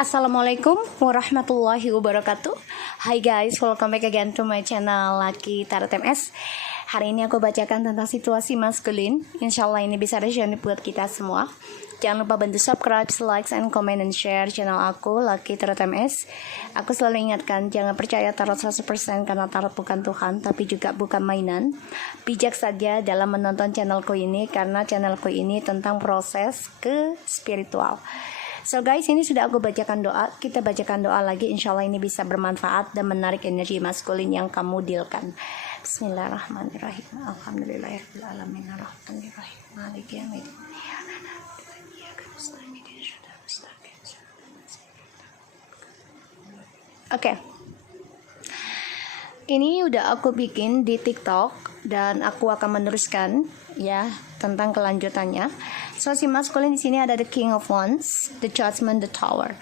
Assalamualaikum warahmatullahi wabarakatuh. Hai guys, welcome back again to my channel Lucky Tarot MS. Hari ini aku bacakan tentang situasi maskulin. Insya Allah ini bisa resonate buat kita semua. Jangan lupa bantu subscribe, like, and comment, and share channel aku Lucky Tarot MS. Aku selalu ingatkan, jangan percaya tarot 100% karena tarot bukan Tuhan, tapi juga bukan mainan. Bijak saja dalam menonton channelku ini, karena channelku ini tentang proses ke spiritual. So guys, ini sudah aku bacakan doa. Kita bacakan doa lagi, insya Allah ini bisa bermanfaat dan menarik energi maskulin yang kamu dealkan. Bismillahirrahmanirrahim. Alhamdulillahirrahmanirrahim. Ar-Rahmanirrahim. Maliki yaumiddin. Oke. Ini udah aku bikin di TikTok dan aku akan meneruskan ya tentang kelanjutannya. So si maskulin di sini ada the King of Wands, the Judgment, the Tower.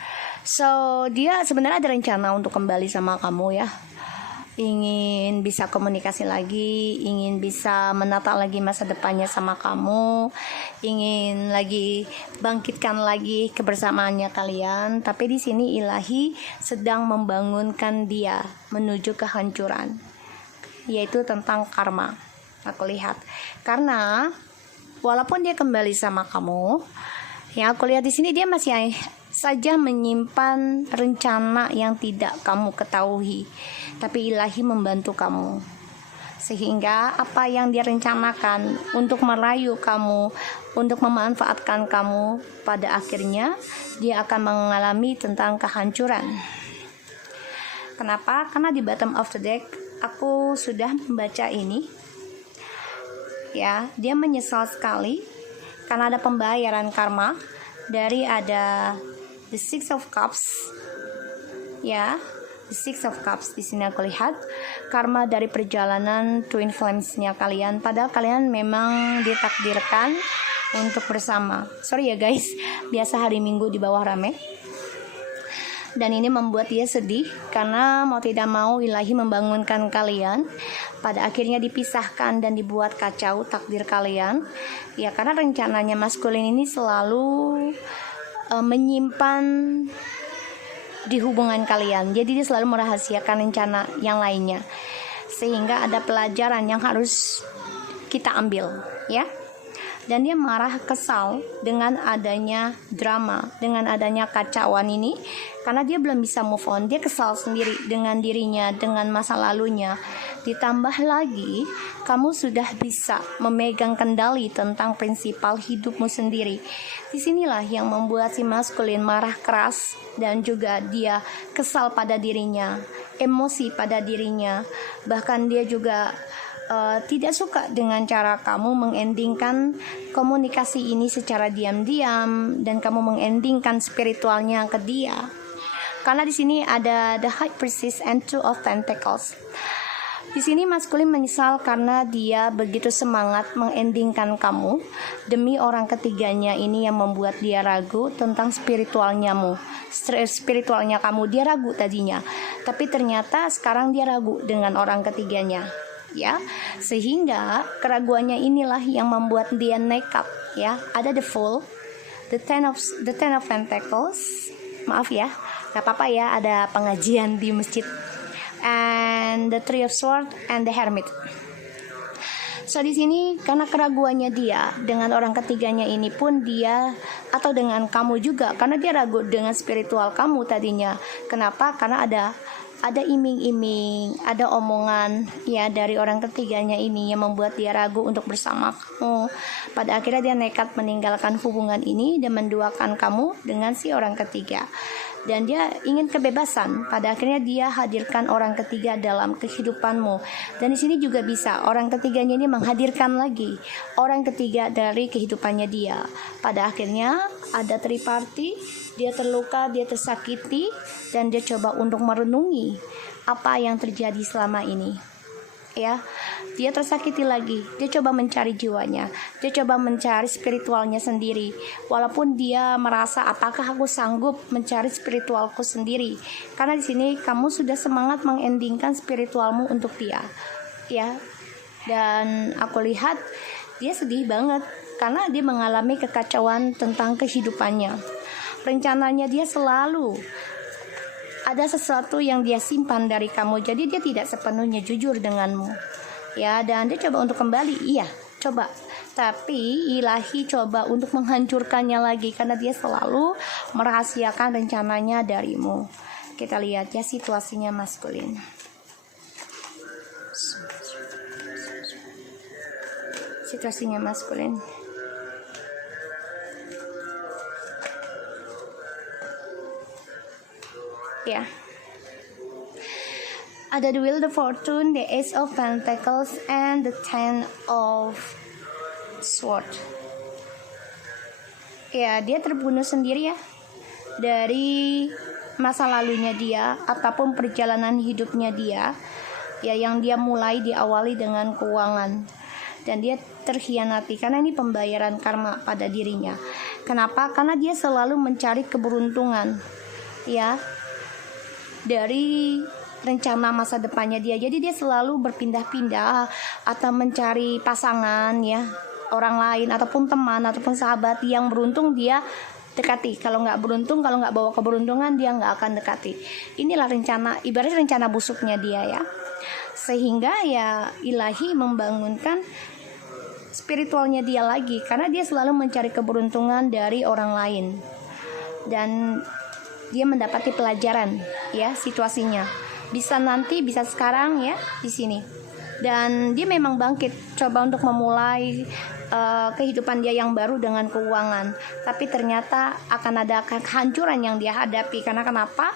So dia sebenarnya ada rencana untuk kembali sama kamu ya. Ingin bisa komunikasi lagi, ingin bisa menata lagi masa depannya sama kamu, ingin lagi bangkitkan lagi kebersamaannya kalian. Tapi di sini ilahi sedang membangunkan dia menuju kehancuran, yaitu tentang karma. Aku lihat karena walaupun dia kembali sama kamu, yang aku lihat di sini dia masih saja menyimpan rencana yang tidak kamu ketahui, tapi ilahi membantu kamu sehingga apa yang dia rencanakan untuk merayu kamu, untuk memanfaatkan kamu, pada akhirnya dia akan mengalami tentang kehancuran. Kenapa? Karena di bottom of the deck aku sudah membaca ini ya, dia menyesal sekali karena ada pembayaran karma dari ada the Six of Cups ya, the Six of Cups. Di sini aku lihat karma dari perjalanan twin flames-nya kalian, padahal kalian memang ditakdirkan untuk bersama. Sorry ya guys, biasa hari Minggu di bawah rame. Dan ini membuat dia sedih karena mau tidak mau ilahi membangunkan kalian, pada akhirnya dipisahkan dan dibuat kacau takdir kalian ya, karena rencananya maskulin ini selalu menyimpan di hubungan kalian. Jadi dia selalu merahasiakan rencana yang lainnya, sehingga ada pelajaran yang harus kita ambil ya. Dan dia marah, kesal dengan adanya drama, dengan adanya kacauan ini, karena dia belum bisa move on. Dia kesal sendiri dengan dirinya, dengan masa lalunya. Ditambah lagi, kamu sudah bisa memegang kendali tentang prinsipal hidupmu sendiri. Disinilah yang membuat si maskulin marah keras, dan juga dia kesal pada dirinya, emosi pada dirinya. Bahkan dia juga tidak suka dengan cara kamu mengendingkan komunikasi ini secara diam-diam, dan kamu mengendingkan spiritualnya ke dia. Karena di sini ada the High Priestess and Two of Pentacles. Di sini maskulin menyesal karena dia begitu semangat mengendingkan kamu demi orang ketiganya ini yang membuat dia ragu tentang spiritualnya kamu. Dia ragu tadinya, tapi ternyata sekarang dia ragu dengan orang ketiganya ya, sehingga keraguannya inilah yang membuat dia nekat ya. Ada the Fool, the Ten of Pentacles, maaf ya, gak apa-apa ya, ada pengajian di masjid, and the Three of Swords and the Hermit. So di sini karena keraguannya dia dengan orang ketiganya ini pun dia, atau dengan kamu juga, karena dia ragu dengan spiritual kamu tadinya. Kenapa? Karena ada iming-iming, ada omongan ya dari orang ketiganya ini yang membuat dia ragu untuk bersama kamu. Pada akhirnya dia nekat meninggalkan hubungan ini dan menduakan kamu dengan si orang ketiga. Dan dia ingin kebebasan. Pada akhirnya dia hadirkan orang ketiga dalam kehidupanmu. Dan di sini juga bisa orang ketiganya ini menghadirkan lagi orang ketiga dari kehidupannya dia. Pada akhirnya ada triparty. Dia terluka, dia tersakiti, dan dia coba untuk merenungi apa yang terjadi selama ini ya. Dia tersakiti lagi, dia coba mencari jiwanya, dia coba mencari spiritualnya sendiri. Walaupun dia merasa, apakah aku sanggup mencari spiritualku sendiri? Karena di sini kamu sudah semangat mengendingkan spiritualmu untuk dia ya. Dan aku lihat dia sedih banget karena dia mengalami kekacauan tentang kehidupannya. rencananya dia selalu ada sesuatu yang dia simpan dari kamu. Jadi dia tidak sepenuhnya jujur denganmu. Ya, dan dia coba untuk kembali. Iya, coba. Tapi ilahi coba untuk menghancurkannya lagi karena dia selalu merahasiakan rencananya darimu. Kita lihat ya situasinya maskulin. Situasinya maskulin. Ya. Ada the Wheel of Fortune, the Ace of Pentacles, and the Ten of Sword. Ya, dia terbunuh sendiri ya dari masa lalunya dia ataupun perjalanan hidupnya dia, ya, yang dia mulai diawali dengan keuangan, dan dia terkhianati karena ini pembayaran karma pada dirinya. Kenapa? Karena dia selalu mencari keberuntungan, ya, dari rencana masa depannya dia. Jadi dia selalu berpindah-pindah atau mencari pasangan, ya, orang lain ataupun teman ataupun sahabat yang beruntung dia dekati. Kalau nggak beruntung, kalau nggak bawa keberuntungan, dia nggak akan dekati. Inilah rencana, ibaratnya rencana busuknya dia, ya. Sehingga ya ilahi membangunkan spiritualnya dia lagi karena dia selalu mencari keberuntungan dari orang lain, dan dia mendapati pelajaran, ya, situasinya. Bisa nanti, bisa sekarang, ya, di sini. Dan dia memang bangkit, coba untuk memulai kehidupan dia yang baru dengan keuangan. Tapi ternyata akan ada kehancuran yang dia hadapi. Karena kenapa?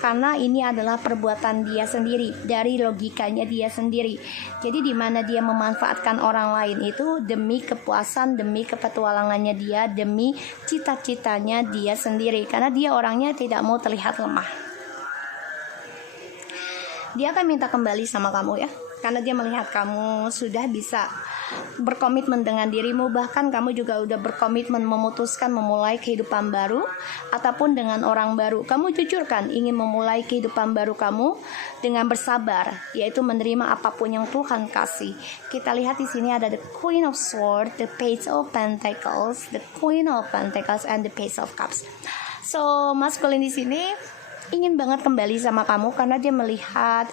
Karena ini adalah perbuatan dia sendiri, dari logikanya dia sendiri. Jadi di mana dia memanfaatkan orang lain itu demi kepuasan, demi kepetualangannya dia, demi cita-citanya dia sendiri. Karena dia orangnya tidak mau terlihat lemah. Dia akan minta kembali sama kamu, ya, karena dia melihat kamu sudah bisa berkomitmen dengan dirimu, bahkan kamu juga udah berkomitmen memutuskan memulai kehidupan baru ataupun dengan orang baru. Kamu jujur kan ingin memulai kehidupan baru kamu dengan bersabar, yaitu menerima apapun yang Tuhan kasih. Kita lihat di sini ada the Queen of Swords, the Page of Pentacles, the Queen of Pentacles, and the Page of Cups. So maskulin di sini ingin banget kembali sama kamu karena dia melihat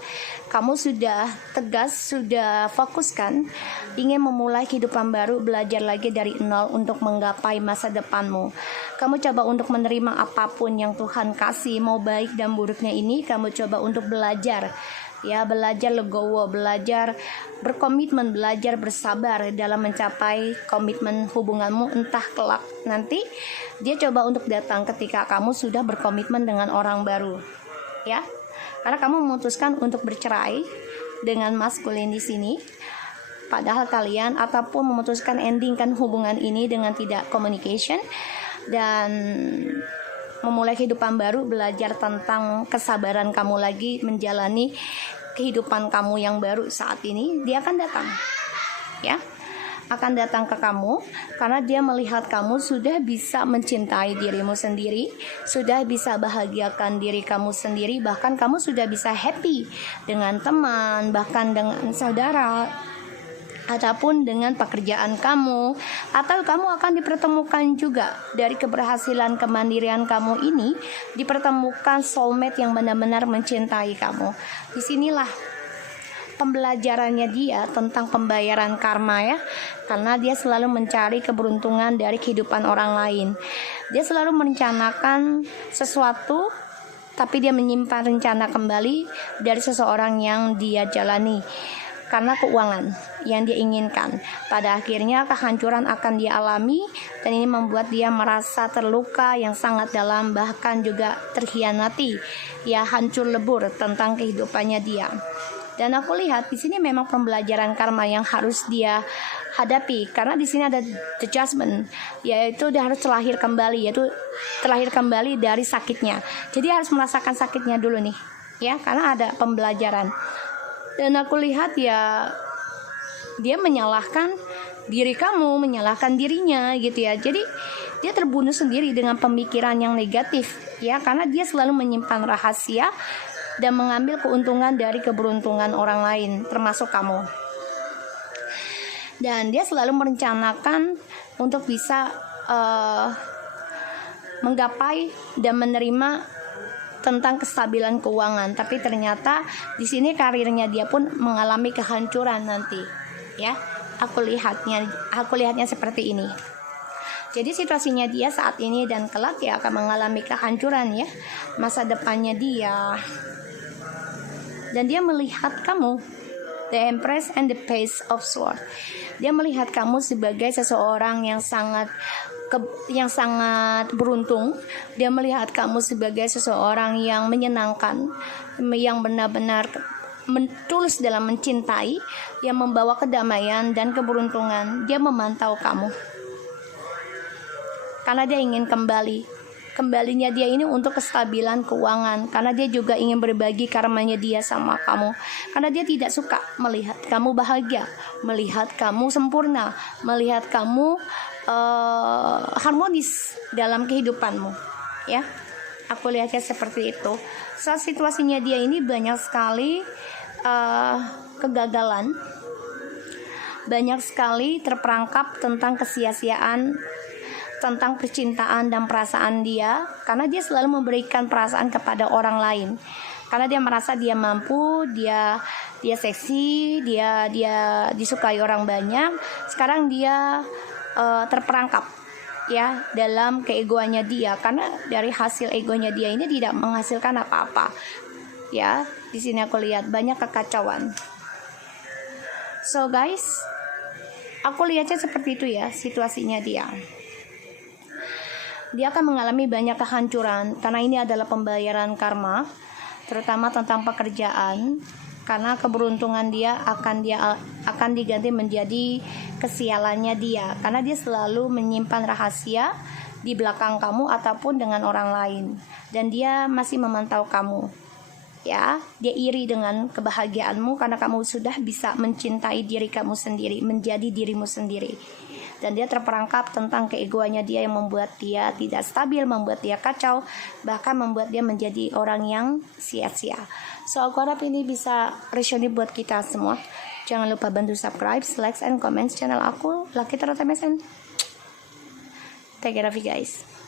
kamu sudah tegas, sudah fokus kan, ingin memulai kehidupan baru, belajar lagi dari nol untuk menggapai masa depanmu. Kamu coba untuk menerima apapun yang Tuhan kasih, mau baik dan buruknya ini, kamu coba untuk belajar, ya, belajar legowo, belajar berkomitmen, belajar bersabar dalam mencapai komitmen hubunganmu. Entah kelak nanti dia coba untuk datang ketika kamu sudah berkomitmen dengan orang baru, ya. Karena kamu memutuskan untuk bercerai dengan maskulin di sini, padahal kalian ataupun memutuskan endingkan hubungan ini dengan tidak communication dan memulai kehidupan baru, belajar tentang kesabaran kamu lagi menjalani kehidupan kamu yang baru saat ini. Dia akan datang, ya, akan datang ke kamu karena dia melihat kamu sudah bisa mencintai dirimu sendiri, sudah bisa bahagiakan diri kamu sendiri, bahkan kamu sudah bisa happy dengan teman, bahkan dengan saudara, ataupun dengan pekerjaan kamu, atau kamu akan dipertemukan juga dari keberhasilan kemandirian kamu ini, dipertemukan soulmate yang benar-benar mencintai kamu. Disinilah pembelajarannya dia tentang pembayaran karma, ya, karena dia selalu mencari keberuntungan dari kehidupan orang lain. Dia selalu merencanakan sesuatu, tapi dia menyimpan rencana kembali dari seseorang yang dia jalani karena keuangan yang dia inginkan. Pada akhirnya kehancuran akan dia alami, dan ini membuat dia merasa terluka yang sangat dalam, bahkan juga terkhianati, ya, hancur lebur tentang kehidupannya dia. Dan aku lihat di sini memang pembelajaran karma yang harus dia hadapi, karena di sini ada the judgment, yaitu dia harus terlahir kembali, yaitu terlahir kembali dari sakitnya. Jadi harus merasakan sakitnya dulu nih, ya, karena ada pembelajaran. Dan aku lihat ya dia menyalahkan diri kamu, menyalahkan dirinya gitu, ya. Jadi dia terbunuh sendiri dengan pemikiran yang negatif, ya, karena dia selalu menyimpan rahasia dan mengambil keuntungan dari keberuntungan orang lain, termasuk kamu. Dan dia selalu merencanakan untuk bisa menggapai dan menerima tentang kestabilan keuangan, tapi ternyata di sini karirnya dia pun mengalami kehancuran nanti, ya. Aku lihatnya seperti ini. Jadi situasinya dia saat ini dan kelak ya akan mengalami kehancuran, ya, masa depannya dia. Dan dia melihat kamu, the Empress and the Page of Swords. Dia melihat kamu sebagai seseorang yang sangat beruntung. Dia melihat kamu sebagai seseorang yang menyenangkan, yang benar-benar tulus dalam mencintai, yang membawa kedamaian dan keberuntungan. Dia memantau kamu karena dia ingin kembalinya dia ini untuk kestabilan keuangan, karena dia juga ingin berbagi karmanya dia sama kamu, karena dia tidak suka melihat kamu bahagia, melihat kamu sempurna, melihat kamu harmonis dalam kehidupanmu, ya. Aku lihatnya seperti itu. Saat situasinya dia ini banyak sekali kegagalan, banyak sekali terperangkap tentang kesia-siaan, tentang percintaan dan perasaan dia, karena dia selalu memberikan perasaan kepada orang lain, karena dia merasa dia mampu, dia seksi, dia disukai orang banyak. Sekarang dia terperangkap, ya, dalam keegoannya dia, karena dari hasil egonya dia ini tidak menghasilkan apa-apa, ya. Di sini aku lihat banyak kekacauan. So guys, aku lihatnya seperti itu, ya, situasinya dia. Dia akan mengalami banyak kehancuran karena ini adalah pembayaran karma, terutama tentang pekerjaan, karena keberuntungan dia akan diganti menjadi kesialannya dia, karena dia selalu menyimpan rahasia di belakang kamu ataupun dengan orang lain, dan dia masih memantau kamu, ya. Dia iri dengan kebahagiaanmu karena kamu sudah bisa mencintai diri kamu sendiri, menjadi dirimu sendiri. Dan dia terperangkap tentang keegoannya dia yang membuat dia tidak stabil, membuat dia kacau, bahkan membuat dia menjadi orang yang sia-sia. So aku harap ini bisa resonate buat kita semua. Jangan lupa bantu subscribe, like, and comment channel aku, Lucky Tarot MSN. Take care of you guys.